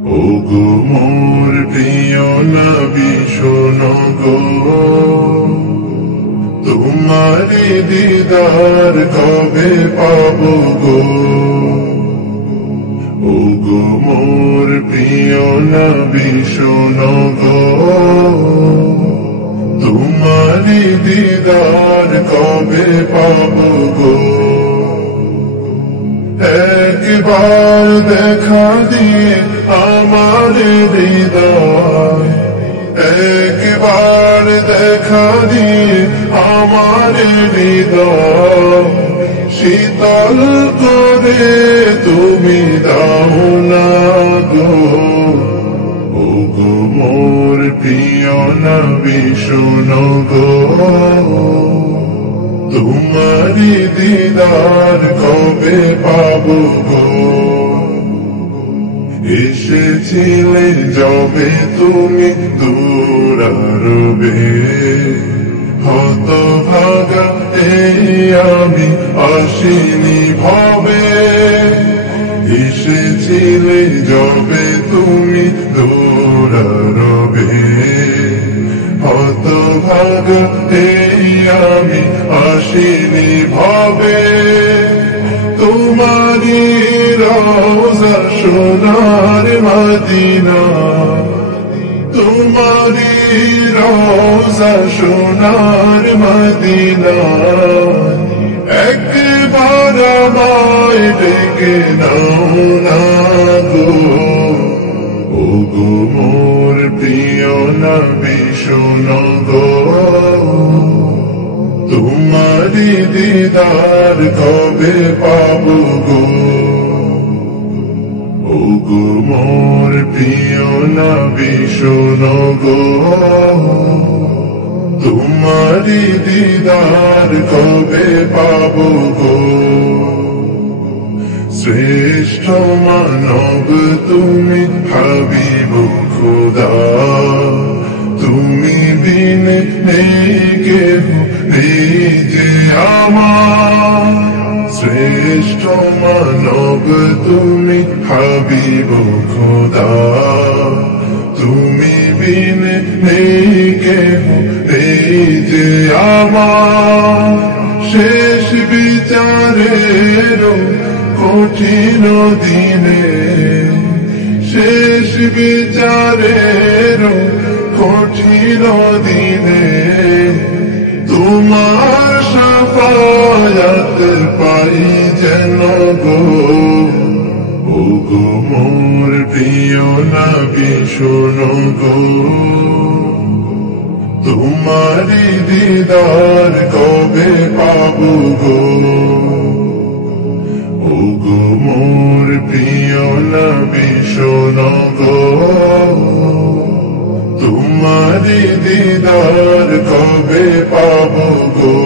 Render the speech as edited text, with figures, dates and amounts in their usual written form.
ওগো মোর প্রিয় নবী শোনো গো, তোমারি দিদার কবে পাবো গো। ওগো মোর প্রিয় নবী শোনো গো, তোমারি দিদার কবে পাবো গো। একবার দেখা দিয়ে আমার হৃদয়, একবার দেখা দিয়ে আমার হৃদয় শীতল করে তুমি দাও না গো। ওগো মোর প্রিয় নবী শোনো গো, তোমারি দিদার কবে পাবো গো। এসেছিলে যবে তুমি দূরারবে, হতভাগা এই আমি আসিনি ভবে। এসেছিলে যবে তুমি দূরারবে, হতভাগা এই আমি আসিনি ভবে। তোমারি রওজা সোনার মদিনা, তোমারি রওজা সোনার মদিনা একবার আমায় ডেকে নাও না গো। ওগো মোর প্রিয় নবী শোনো গো, তোমারি দিদার কবে পাবো গো। ওগো মোর প্রিয় নবী শোনো গো, তোমারি দিদার কবে পাবো গো। শ্রেষ্ঠ মানব তুমি হাবিব খুদা, তুমি বিনে নেই কেহ নেই যে আমার। শ্রেষ্ঠ মানব তুমি হাবিব খুদা, তুমি বিনে নেই কেহ নেই যে আমার। শেষ বিচারের কঠিন দিনে, শেষ বিচারের কঠিন দিনে তোমার শাফায়াত পাই যেন গো। ওগো মোর প্রিয় নবী শোনো গো, তোমারি দিদার কবে পাবো গো। ওগো মোর প্রিয় নবী শোনো গো, তোমারি দিদার কবে পাবো গো।